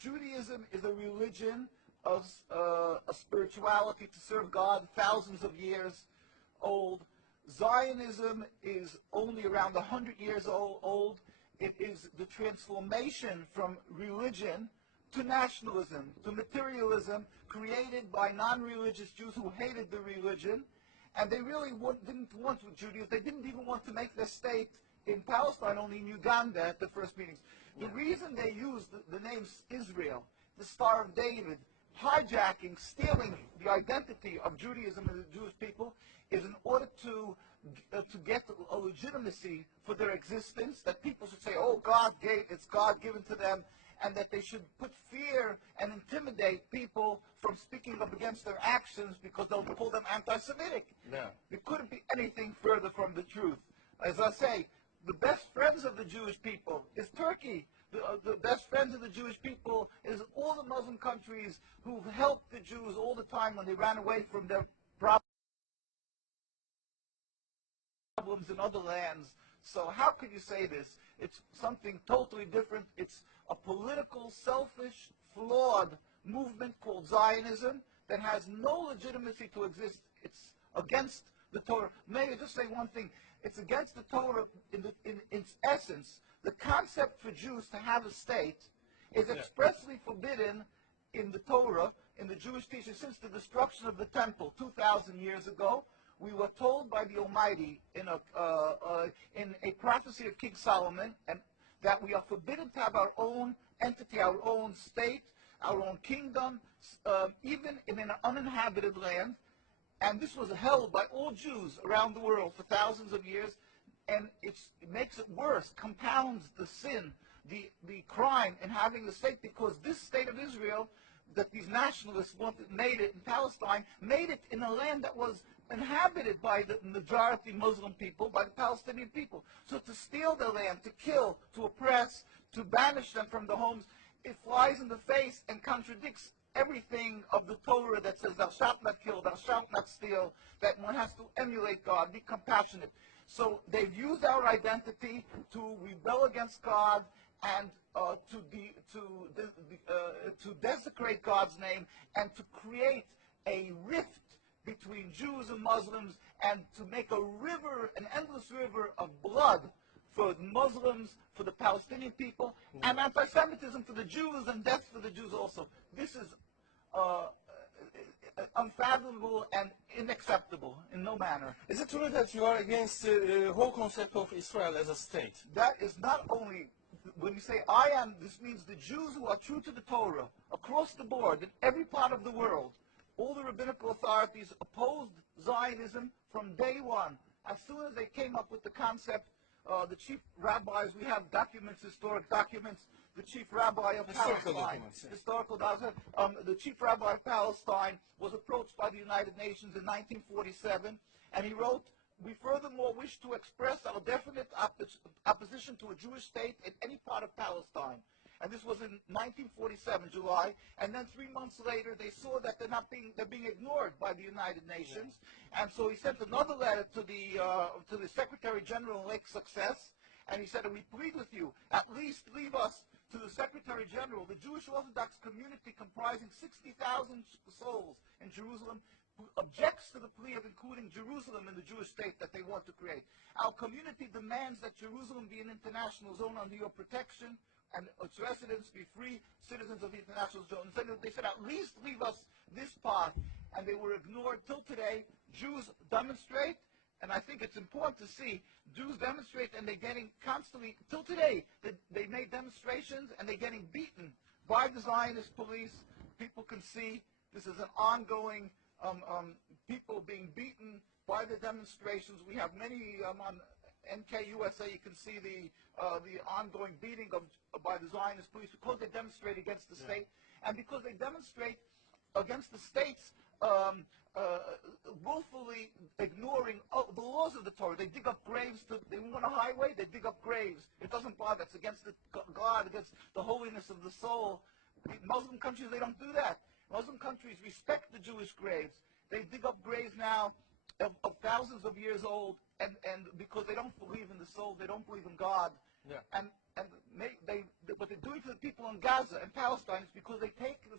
Judaism is a religion of a spirituality to serve God, thousands of years old. Zionism is only around 100 years old. It is the transformation from religion to nationalism, to materialism, created by non-religious Jews who hated the religion, and they really didn't want Judaism. They didn't even want to make their state in Palestine, only in Uganda at the first meetings. The reason they used the name Israel, the Star of David, hijacking, stealing the identity of Judaism and the Jewish people, is in order to get a legitimacy for their existence, that people should say, oh, it's God given to them, and that they should put fear and intimidate people from speaking up against their actions because they'll call them anti-Semitic. Yeah. It couldn't be anything further from the truth. As I say, the best friends of the Jewish people is Turkey. The best friends of the Jewish people is all the Muslim countries who've helped the Jews all the time when they ran away from their problems in other lands. So how could you say this? It's something totally different. It's a political, selfish, flawed movement called Zionism that has no legitimacy to exist. It's against the Torah. May I just say one thing? It's against the Torah in its essence. The concept for Jews to have a state is expressly forbidden in the Torah, in the Jewish teaching, since the destruction of the temple 2,000 years ago. We were told by the Almighty in a prophecy of King Solomon, and that we are forbidden to have our own entity, our own state, our own kingdom, even in an uninhabited land. And this was held by all Jews around the world for thousands of years, and it makes it worse, compounds the sin, the crime in having the state, because this state of Israel that these nationalists made it in Palestine, made it in a land that was inhabited by the majority Muslim people, by the Palestinian people. So to steal their land, to kill, to oppress, to banish them from the homes, it flies in the face and contradicts everything of the Torah that says thou shalt not kill, thou shalt not steal, that one has to emulate God, be compassionate. So they've used our identity to rebel against God and to desecrate God's name, and to create a rift between Jews and Muslims, and to make a river, an endless river of blood for the Muslims, for the Palestinian people, and anti-Semitism for the Jews, and death for the Jews also. This is unfathomable and unacceptable in no manner. Is it true that you are against the whole concept of Israel as a state? That is not only, when you say I am, this means the Jews who are true to the Torah, across the board, in every part of the world. All the rabbinical authorities opposed Zionism from day one. As soon as they came up with the concept, the chief rabbis, we have documents, historic documents, the chief rabbi of Palestine, the chief rabbi of Palestine was approached by the United Nations in 1947, and he wrote, "We furthermore wish to express our definite opposition to a Jewish state in any part of Palestine." And this was in 1947, July. And then 3 months later, they saw that they're being ignored by the United Nations. Yeah. And so he sent another letter to the Secretary General, Lake Success, and he said, "We plead with you, at least leave us to the Secretary General, the Jewish Orthodox community comprising 60,000 souls in Jerusalem, who objects to the plea of including Jerusalem in the Jewish state that they want to create. Our community demands that Jerusalem be an international zone under your protection, and its residents be free citizens of the international zone." So they said, at least leave us this part. And they were ignored till today. Jews demonstrate, and I think it's important to see, Jews demonstrate, and they're getting constantly, till today, they made demonstrations, and they're getting beaten by the Zionist police. People can see this is an ongoing, people being beaten by the demonstrations. We have many on NKUSA, you can see the ongoing beating by the Zionist police because they demonstrate against the state, and because they demonstrate against the states willfully ignoring the laws of the Torah. They dig up graves. They want a highway, they dig up graves. It doesn't bother. It's against God, against the holiness of the soul. Muslim countries, they don't do that. Muslim countries respect the Jewish graves. They dig up graves now of thousands of years old, and because they don't believe in the soul, they don't believe in God, Yeah. And what they're doing to the people in Gaza and Palestine is because they've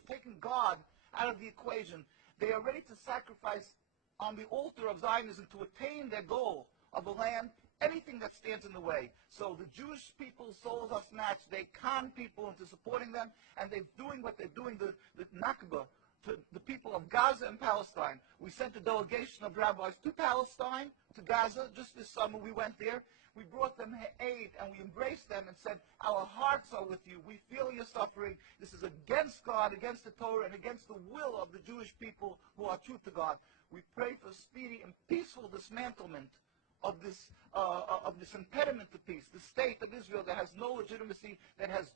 taken God out of the equation. They are ready to sacrifice on the altar of Zionism to attain their goal of a land, anything that stands in the way. So the Jewish people's souls are snatched. They con people into supporting them, and they're doing what they're doing, the Nakba, to the people of Gaza and Palestine. We sent a delegation of rabbis to Palestine, to Gaza, just this summer. We went there. We brought them aid, and we embraced them and said, our hearts are with you. We feel your suffering. This is against God, against the Torah, and against the will of the Jewish people who are true to God. We pray for speedy and peaceful dismantlement of this impediment to peace, the state of Israel that has no legitimacy, that has